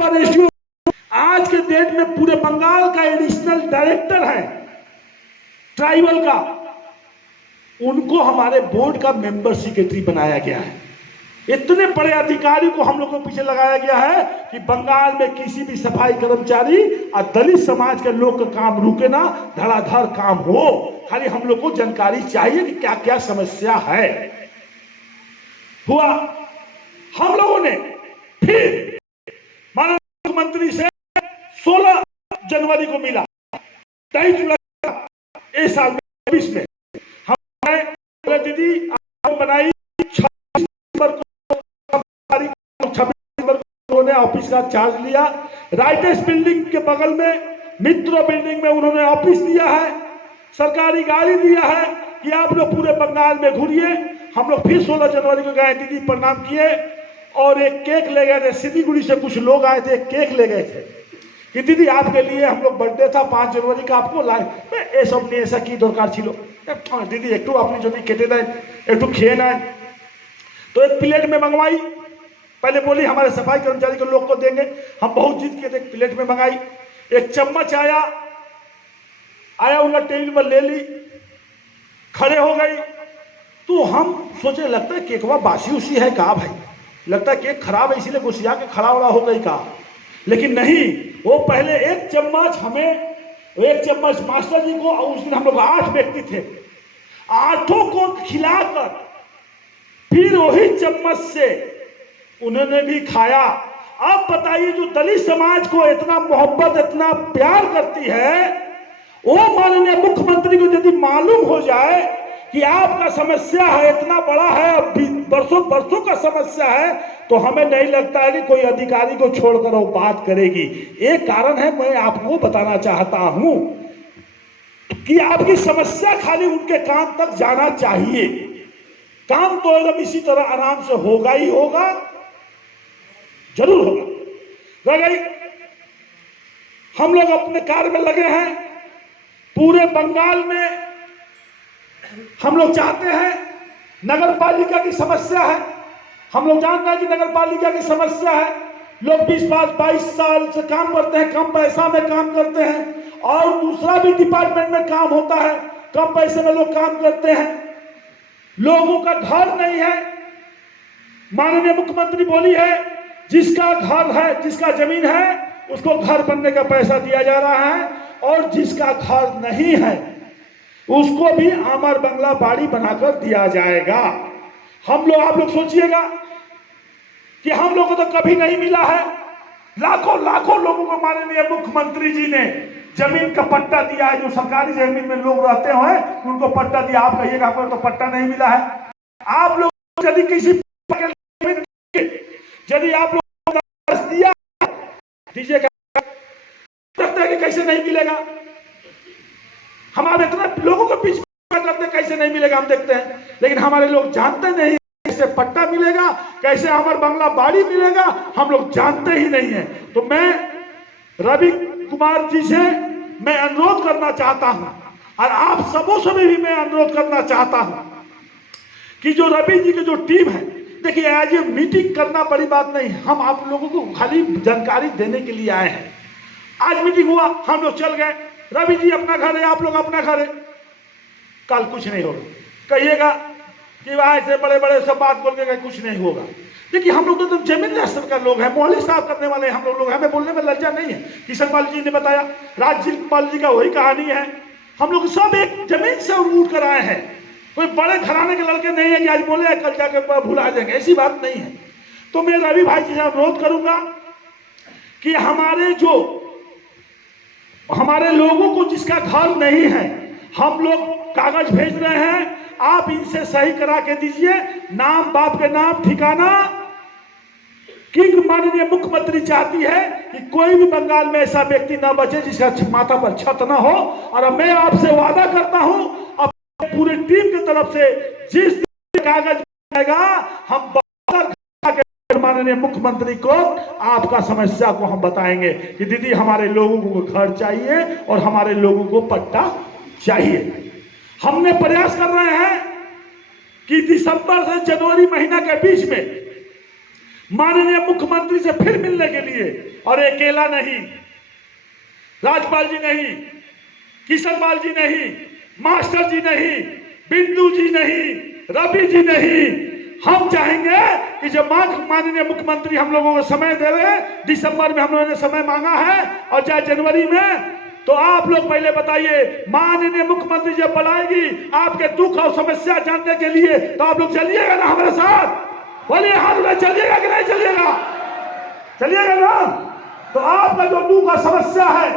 आज के डेट में पूरे बंगाल का एडिशनल डायरेक्टर है ट्राइबल का, उनको हमारे बोर्ड का मेंबर सेक्रेटरी बनाया गया है। इतने बड़े अधिकारी को हम लोग को पीछे लगाया गया है कि बंगाल में किसी भी सफाई कर्मचारी और दलित समाज के लोग का काम रुके ना, धड़ाधड़ काम हो। खाली हम लोग को जानकारी चाहिए कि क्या क्या समस्या है। हुआ हम लोगों ने फिर माननीय मुख्यमंत्री से 16 जनवरी को मिला, 23 जुलाई इस साल 2020 में हमने दीदी बनाई। 26 ने ऑफिस का चार्ज लिया। राइटर्स बिल्डिंग के बगल में मित्र बिल्डिंग में उन्होंने ऑफिस दिया है, सरकारी गाड़ी दिया है कि आप लोग पूरे बंगाल में घूरिए। हम लोग फिर 16 जनवरी को गए, दीदी प्रणाम किए और एक केक ले गए थे। सिलीगुड़ी से कुछ लोग आए थे, केक ले गए थे कि दीदी आपके लिए हम लोग बर्थडे था 5 जनवरी का, आपको लाए। ये सब नहीं ऐसा की दरकार छिलो दीदी एक अपनी जो भी केटे दें एक खे ना, तो एक प्लेट में मंगवाई। पहले बोली हमारे सफाई कर्मचारी के लोग को देंगे, हम बहुत जीत किए थे। प्लेट में मंगाई, एक चम्मच आया उनका टेबल पर ले ली, खड़े हो गई। तो हम सोचे लगता है केकवा बासी उसी है का भाई, लगता है केक खराब है इसीलिए गुस्सिया के खड़ा उड़ा हो गई का। लेकिन नहीं, वो पहले एक चम्मच हमें, एक चम्मच मास्टर जी को, और उस दिन हम लोग 8 व्यक्ति थे, 8 को खिलाकर फिर वही चम्मच से उन्होंने भी खाया। अब बताइए जो दलित समाज को इतना मोहब्बत इतना प्यार करती है, वो माननीय मुख्यमंत्री को यदि मालूम हो जाए कि आपका समस्या है इतना बड़ा है, बरसों बरसों का समस्या है, तो हमें नहीं लगता है कि कोई अधिकारी को छोड़कर वो बात करेगी। एक कारण है, मैं आपको बताना चाहता हूं कि आपकी समस्या खाली उनके कान तक जाना चाहिए। काम तो एकदम इसी तरह आराम से होगा ही होगा, जरूर होगा। रह गई, हम लोग अपने कार्य में लगे हैं। पूरे बंगाल में हम लोग चाहते हैं, नगर पालिका की समस्या है, हम लोग जानते हैं कि नगर पालिका की समस्या है। लोग 20-22 साल से काम करते हैं, कम पैसा में काम करते हैं, और दूसरा भी डिपार्टमेंट में काम होता है, कम पैसे में लोग काम करते हैं। लोगों का घर नहीं है। माननीय मुख्यमंत्री बोली है जिसका घर है, जिसका जमीन है, उसको घर बनने का पैसा दिया जा रहा है, और जिसका घर नहीं है उसको भी अमर बंगला बाड़ी बनाकर दिया जाएगा। हम लोग, आप लोग सोचिएगा कि हम लोगों को तो कभी नहीं मिला है। लाखों लाखों लोगों को माननीय मुख्यमंत्री जी ने जमीन का पट्टा दिया है। जो सरकारी जमीन में लोग रहते हैं उनको पट्टा दिया। आप कहिएगा आपको तो पट्टा नहीं मिला है। आप लोग यदि किसी यदि आप लोग दिया दीजिएगा, लगता है कि कैसे नहीं मिलेगा। हमारे इतना लोगों को पीछे करते कैसे नहीं मिलेगा, हम देखते हैं, लेकिन हमारे लोग जानते नहीं कैसे पट्टा मिलेगा, कैसे अमर बंगला बाड़ी मिलेगा, हम लोग जानते ही नहीं है। तो मैं रवि कुमार जी से मैं अनुरोध करना चाहता हूं, और आप सबों से भी मैं अनुरोध करना चाहता हूं कि जो रवि जी की जो टीम है, देखिए आज ये मीटिंग करना बड़ी बात नहीं है, हम आप लोगों को खाली जानकारी देने के लिए आए हैं। आज मीटिंग हुआ, हम लोग चल गए, रवि जी अपना घर है, आप लोग अपना घर है, कल कुछ नहीं होगा। कहिएगा कि वहां से बड़े बड़े सब बात बोल के कुछ नहीं होगा। देखिए हम लोग तो जमीन स्तर का लोग हैं, मोहल्ले साफ करने वाले हम लोग, हमें बोलने में लज्जा नहीं है। किशन पाल जी ने बताया, राजपाल जी का वही कहानी है। हम लोग सब एक जमीन से उठ कर आए हैं, कोई बड़े घराने के लड़के नहीं है कि आज बोले कल जाकर भुला जाएंगे, ऐसी बात नहीं है। तो मैं रवि भाई जी से अनुरोध करूंगा कि हमारे लोगों को जिसका घर नहीं है, हम लोग कागज भेज रहे हैं, आप इनसे सही करा के दीजिए, नाम, बाप के नाम, ठिकाना। कि माननीय मुख्यमंत्री चाहती है कि कोई भी बंगाल में ऐसा व्यक्ति ना बचे जिसका माथा पर छत ना हो। और मैं आपसे वादा करता हूं, अपने पूरी टीम की तरफ से जिस दिन कागज आएगा, हम माननीय मुख्यमंत्री को आपका समस्या को हम बताएंगे कि दीदी हमारे लोगों को घर चाहिए और हमारे लोगों को पट्टा चाहिए। हमने प्रयास कर रहे हैं कि दिसंबर से जनवरी महीना के बीच में माननीय मुख्यमंत्री से फिर मिलने के लिए। और अकेला नहीं, राजपाल जी नहीं, किशनपाल जी नहीं, मास्टर जी नहीं, बिंदु जी नहीं, रवि जी नहीं, हम चाहेंगे कि जब माननीय मुख्यमंत्री हम लोगों को समय दे रहे, दिसंबर में हम लोगों ने समय मांगा है और चाहे जनवरी में, तो आप लोग पहले बताइए, माननीय मुख्यमंत्री जब बुलाएगी आपके दुख और समस्या जानने के लिए, तो आप लोग चलिएगा ना हमारे साथ? बोलिए हाथ में, चलिएगा कि नहीं चलिएगा? चलिएगा ना? तो आपका जो दुख और समस्या है,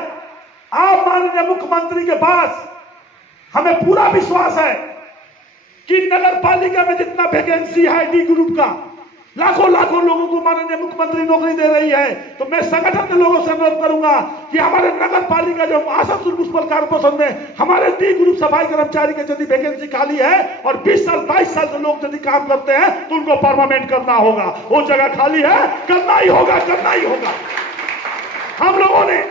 आप माननीय मुख्यमंत्री के पास, हमें पूरा विश्वास है कि नगर पालिका में जितना वैकेंसी है डी ग्रुप का, लाखों लाखों लोगों को माननीय मुख्यमंत्री नौकरी दे रही है। तो मैं संगठन के लोगों से अनुरोध करूंगा कि हमारे नगर पालिका जो आसनसोल म्युनिसिपल कॉर्पोरेशन में हमारे डी ग्रुप सफाई कर्मचारी की यदि वैकेंसी खाली है और 20 साल 22 साल से लोग यदि काम करते हैं तो उनको परमानेंट करना होगा। वो जगह खाली है, करना ही होगा, करना ही होगा। हम लोगों ने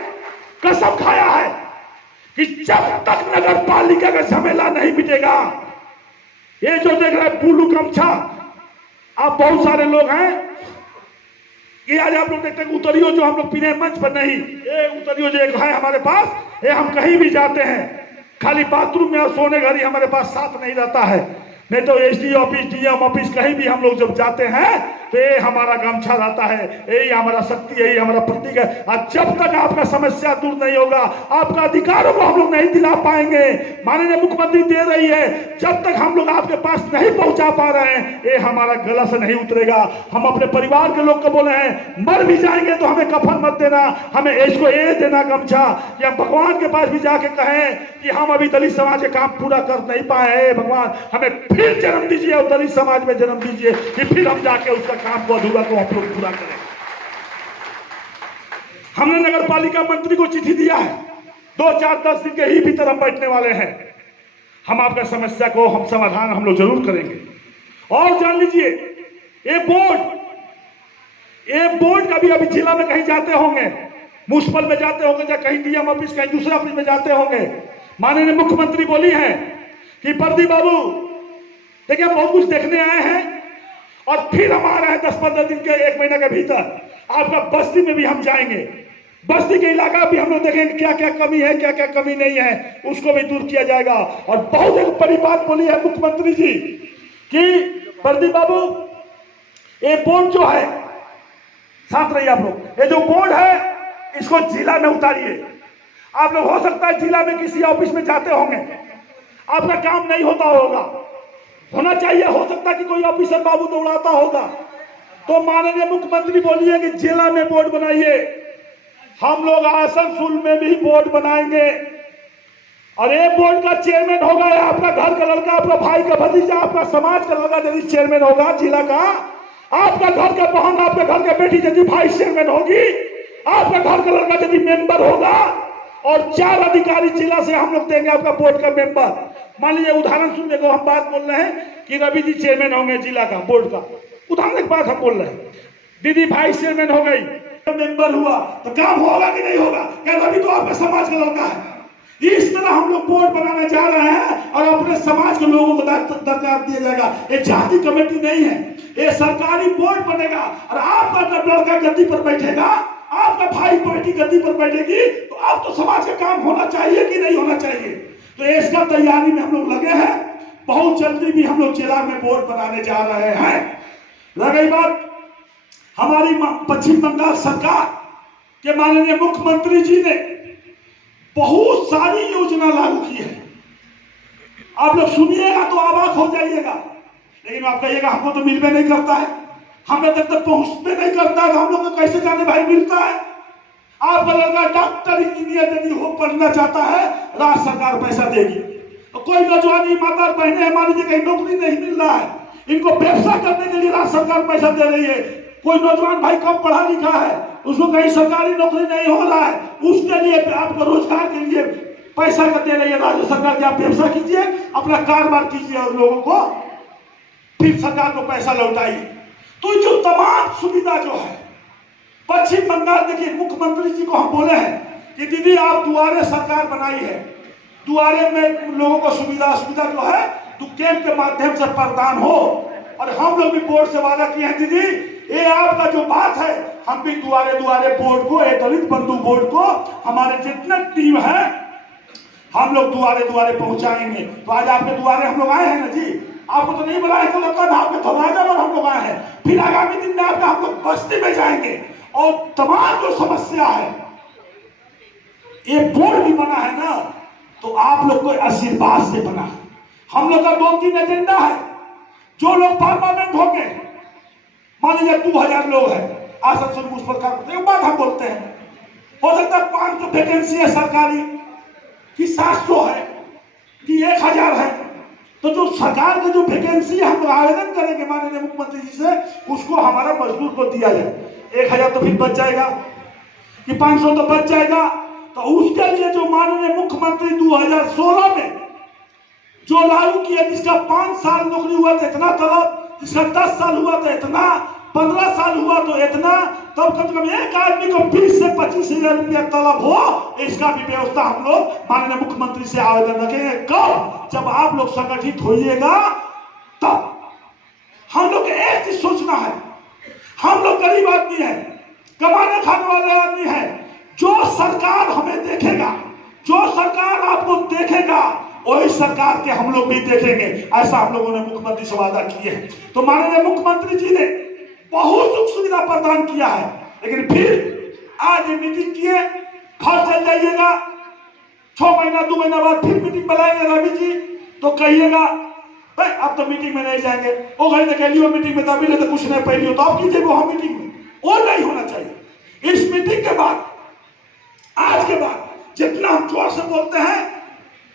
कसम खाया है कि जब तक नगर पालिका का झमेला नहीं मिटेगा, ये जो देख रहे हैं ब्लू गमछा, आप बहुत सारे लोग हैं, ये आज आप लोग देखते हैं उतरियो जो हम लोग पीने मंच पर नहीं, ये उतरियो जो एक है हमारे पास, ये हम कहीं भी जाते हैं खाली बाथरूम में और सोने घर ही हमारे पास साथ नहीं रहता है, नहीं तो एसडी ऑफिस, डीएम ऑफिस, कहीं भी हम लोग जब जाते हैं तो ये हमारा गमछा रहता है, यही हमारा शक्ति, यही हमारा प्रतीक है। और जब तक आपका समस्या दूर नहीं होगा, आपका अधिकारों को हम लोग नहीं दिला पाएंगे, माननीय मुख्यमंत्री दे रही है, जब तक हम लोग आपके पास नहीं पहुंचा पा रहे हैं, ये हमारा गला से नहीं उतरेगा। हम अपने परिवार के लोग को बोले हैं, मर भी जाएंगे तो हमें कफन मत देना, हमें इसको ये देना गमछा, या भगवान के पास भी जाके कहें कि हम अभी दलित समाज के काम पूरा कर नहीं पाए, भगवान हमें फिर जन्म दीजिए और दलित समाज में जन्म दीजिए कि फिर हम जाके उसका काम को अधूरा को आप लोग पूरा करें। हमने नगर पालिका मंत्री को चिट्ठी दिया है, 2, 4, 10 दिन के ही भीतर हम बैठने वाले हैं। हम आपका समस्या को हम समाधान हम लोग जरूर करेंगे। और जान लीजिए, ये बोर्ड का भी अभी जिला में कहीं जाते होंगे, म्युनिसिपल में जाते होंगे, या कहीं डीएम ऑफिस, कहीं दूसरे ऑफिस में जाते होंगे। माननीय मुख्यमंत्री बोली है कि प्रदीप बाबू देखिए हम बहुत कुछ देखने आए हैं और फिर हम आ रहे हैं 10-15 दिन के, 1 महीने के भीतर आपका बस्ती में भी हम जाएंगे, बस्ती के इलाका भी हम लोग देखेंगे क्या क्या कमी है, क्या क्या कमी नहीं है, उसको भी दूर किया जाएगा। और बहुत एक बड़ी बात बोली है मुख्यमंत्री जी कि प्रदीप बाबू ये बोर्ड जो है, साथ रहिए आप लोग, ये जो बोर्ड है इसको जिला में उतारिए। आप लोग हो सकता है जिला में किसी ऑफिस में जाते होंगे, आपका काम नहीं होता होना चाहिए, हो सकता है कि कोई ऑफिसर बाबू दौड़ाता होगा, तो माननीय मुख्यमंत्री बोलिए कि जिला में बोर्ड बनाइए। हम लोग आसनसोल में भी बोर्ड बनाएंगे और ये बोर्ड का चेयरमैन होगा आपका घर का लड़का, आपका भाई का भतीजा, आपका समाज का लड़का यदि चेयरमैन होगा जिला का, आपका घर का बहन, आपके घर का बेटी यदि वाइस चेयरमैन होगी, आपका घर का लड़का यदि मेंबर होगा, और 4 अधिकारी जिला से हम लोग देंगे आपका बोर्ड का मेंबर। मान लीजिए उदाहरण सुनने को हम बात बोल रहे हैं कि रवि जी चेयरमैन होंगे जिला का बोर्ड का, उदाहरण की बात हम बोल रहे हैं, दीदी वाइस चेयरमैन हो गई, तो मेंबर हुआ, तो काम होगा कि नहीं होगा? क्या रवि तो आपका समाज का लड़का है। इस तरह हम लोग बोर्ड बनाने जा रहे हैं और अपने समाज के लोगों को दरकार दिया जाएगा। ये जाति कमेटी नहीं है, ये सरकारी बोर्ड बनेगा और आपका जब लड़का गद्दी पर बैठेगा, आपका भाई बेटी गद्दी पर बैठेगी, तो आप तो समाज का काम होना चाहिए कि नहीं होना चाहिए? तो इसका तैयारी में हम लोग लगे हैं, बहुत जल्दी भी हम लोग जिला में बोर्ड बनाने जा रहे हैं। रही बात हमारी पश्चिम बंगाल सरकार के माननीय मुख्यमंत्री जी ने बहुत सारी योजना लागू की है, आप लोग सुनिएगा तो अवाक हो जाइएगा, लेकिन आप कहिएगा हमको तो मिलने नहीं करता है, हमें तक पहुंचते नहीं करता है, हम लोग को कैसे जाने भाई मिलता है। आपका लड़का डॉक्टर इंजीनियर यदि हो पढ़ना चाहता है, राज्य सरकार पैसा देगी। तो कोई नौजवान माता बहने मान लीजिए कहीं नौकरी नहीं मिल रहा है, इनको व्यवसाय करने के लिए राज्य सरकार पैसा दे रही है। कोई नौजवान भाई कम पढ़ा लिखा है, उसको कहीं सरकारी नौकरी नहीं हो रहा है, उसके लिए आपको रोजगार के लिए पैसा दे रही है राज्य सरकार कि आप व्यवसाय कीजिए, अपना कारोबार कीजिए और लोगों को फिर सरकार को पैसा लौटाइए। तो जो तमाम सुविधा जो है पश्चिम बंगाल, देखिए मुख्यमंत्री जी को हम बोले हैं कि दीदी आप दुआरे सरकार बनाई है, दुआरे में लोगों को सुविधा जो है कैंप के माध्यम से प्रदान हो। और हम लोग भी बोर्ड से वादा किए हैं दीदी ये आपका जो बात है, हम भी दुआरे दुआरे बोर्ड को, ये दलित बंधु बोर्ड को, हमारे जितने टीम है, हम लोग दुआरे दुआरे पहुंचाएंगे। तो आज आपके दुआरे हम लोग आए हैं ना जी, आपको तो नहीं बुलाया, तो लगता है आपके दरवाजा पर हम लोग आए हैं। फिर आगामी दिन में आपका हम लोग बस्ती में जाएंगे और तमाम जो समस्या है, ये बोर्ड भी बना है ना, तो आप लोग को आशीर्वाद से बना है। हम लोग का 2-3 एजेंडा है। जो लोग परमानेंट होंगे, मान लीजिए 2000 लोग हैं, आसन से उस पर एक बात हम बोलते हैं, हो सकता है 500 वैकेंसी है सरकारी, कि 700 है, कि 1000 है। तो जो सरकार का जो वैकेंसी है, हम आवेदन करेंगे माननीय मुख्यमंत्री जी से, उसको हमारा मजदूर को दिया जाए। 1000 तो फिर बच जाएगा, कि 500 तो बच जाएगा। तो उसके लिए जो माननीय मुख्यमंत्री 2016 में जो लागू किया, जिसका 5 साल नौकरी हुआ तो इतना तलब, जिसका 10 साल हुआ तो इतना, 15 साल हुआ तो इतना, तब कम से कम एक आदमी को 20 से 25,000 रुपया तलब हो, इसका भी व्यवस्था हम लोग माननीय मुख्यमंत्री से आवेदन रखेंगे। कब? जब आप लोग संगठित होइएगा तब। हम लोग एक चीज सोचना है, हम लोग गरीब आदमी है, कमाने खाने वाले आदमी है। जो सरकार हमें देखेगा, जो सरकार आपको देखेगा, वही सरकार के हम लोग भी देखेंगे। ऐसा हम लोगों ने मुख्यमंत्री से वादा किए हैं। तो माननीय मुख्यमंत्री जी ने बहुत सुख सुविधा प्रदान किया है, लेकिन फिर आज ये मीटिंग किए, घर चल जाइएगा, 6 महीना 2 महीना बाद फिर मीटिंग बुलाएंगे रवि जी, तो कहिएगा भाई अब तो मीटिंग में नहीं जाएंगे, वो घड़ी तो कहलिए मीटिंग में तभी तो कुछ नहीं पहली हो, तो आप कीजिए वो हम मीटिंग में। वो नहीं होना चाहिए। इस मीटिंग के बाद, आज के बाद जितना हम जोर से बोलते हैं,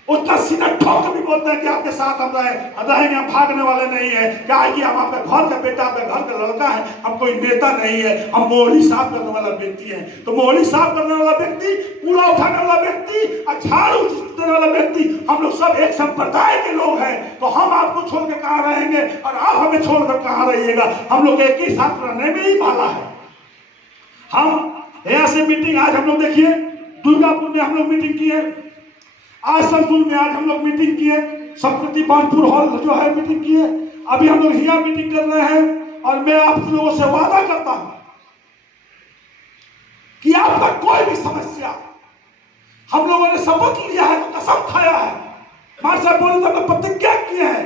उतना सीधा ठोक भी बोलते हैं कि आपके साथ हम रहेंगे, हम भागने वाले नहीं है। क्या है कि हम आपका घर का बेटा, आपका घर का लड़का है, हम कोई नेता नहीं है, हम मोहली साफ करने वाला व्यक्ति है। तो मोहली साफ करने वाला व्यक्ति, कूड़ा उठाने वाला व्यक्ति, झाड़ू देने वाला व्यक्ति, हम लोग सब एक संप्रदाय के लोग हैं। तो हम आपको छोड़ के कहाँ रहेंगे और आप हमें छोड़कर कहाँ रहिएगा? हम लोग एक ही साथ रहने में ही वाला है। हम यहाँ से मीटिंग, आज हम लोग देखिए दुर्गापुर में हम लोग मीटिंग किए, आसनसोल में आज हम लोग मीटिंग किए, सप्तती बानपुर हॉल जो है मीटिंग किए, अभी हम लोग यहाँ मीटिंग कर रहे हैं। और मैं आप लोगों से वादा करता हूं कि आपका कोई भी समस्या, हम लोगों ने शपथ लिया है, तो कसम खाया है, मां साहब बोले तो हमने प्रतिज्ञा किया है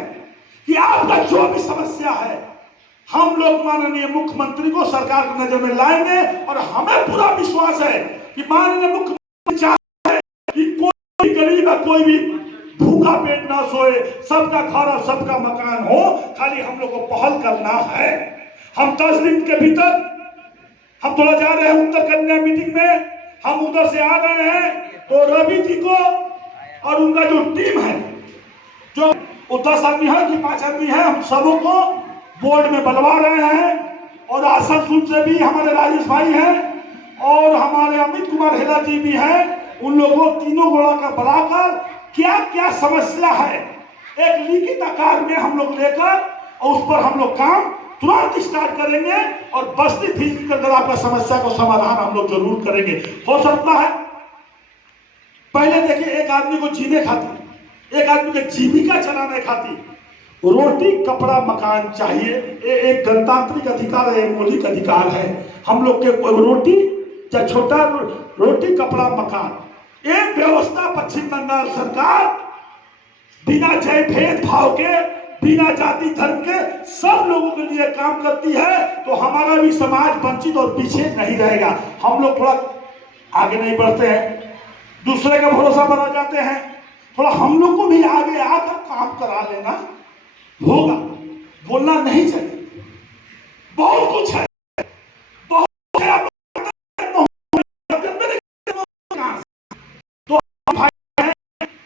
कि आपका जो भी समस्या है, हम लोग माननीय मुख्यमंत्री को सरकार की नजर में लाएंगे। और हमें पूरा विश्वास है कि माननीय मुख्यमंत्री चाहते हैं कि कोई गरीब है, कोई भी भूखा पेट ना सोए, सबका घर और सबका मकान हो। खाली हम लोग को पहल करना है। हम 10 दिन के भीतर, हम थोड़ा जा रहे हैं उत्तर कन्या मीटिंग में, हम उधर से आ गए हैं, तो रवि जी को और उनका जो टीम है, जो 10 आदमी है कि 5 आदमी है, हम सबों को बोर्ड में बुलवा रहे हैं। और आसनसोल से भी हमारे राजेश भाई हैं और हमारे अमित कुमार हेला जी भी हैं। उन लोगों तीनों गोड़ा का बुलाकर क्या क्या समस्या है एक लिखित आकार में हम लोग लेकर, और उस पर हम लोग काम तुरंत स्टार्ट करेंगे। और बस्ती फिजिकल कर आपका समस्या को समाधान हम लोग जरूर करेंगे। हो सकता है पहले देखिए, एक आदमी को जीने खातिर, एक आदमी की जीविका चलाने खातिर रोटी कपड़ा मकान चाहिए। एक गणतांत्रिक अधिकार है, एक मौलिक अधिकार है। हम लोग के रोटी, चाहे छोटा रोटी कपड़ा मकान, एक व्यवस्था पश्चिम बंगाल सरकार बिना जय भेदभाव के, बिना जाति धर्म के सब लोगों के लिए काम करती है। तो हमारा भी समाज वंचित और पीछे नहीं रहेगा। हम लोग थोड़ा आगे नहीं बढ़ते हैं, दूसरे का भरोसा बना जाते हैं। थोड़ा हम लोग को भी आगे आकर काम करा लेना होगा, बोलना नहीं चाहिए। बहुत कुछ है, बहुत है। तो भाई हैं,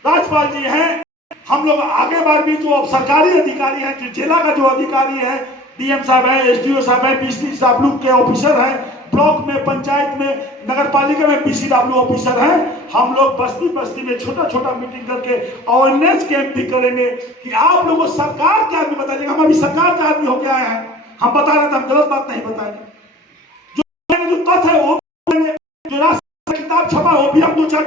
राजपाल जी हैं, हम लोग आगे बार भी जो सरकारी अधिकारी हैं, जो जिला का जो अधिकारी है, डीएम साहब हैं, एसडीओ साहब हैं, पीसी साहब लोग के ऑफिसर हैं, ब्लॉक में, पंचायत में, नगर पालिका में पीसीडब्ल्यू ऑफिसर हैं। हम लोग बस्ती बस्ती में छोटा छोटा मीटिंग करके अवेयरनेस कैंप भी करेंगे कि आप लोगों को सरकार क्या आदमी बताएंगे। हम अभी सरकार के आदमी होके आए हैं, हम बता रहे थे, हम गलत बात नहीं बताएंगे। जो तथ्य है वो बताएंगे, जो राष्ट्र किताब छपा वो भी हम 2-4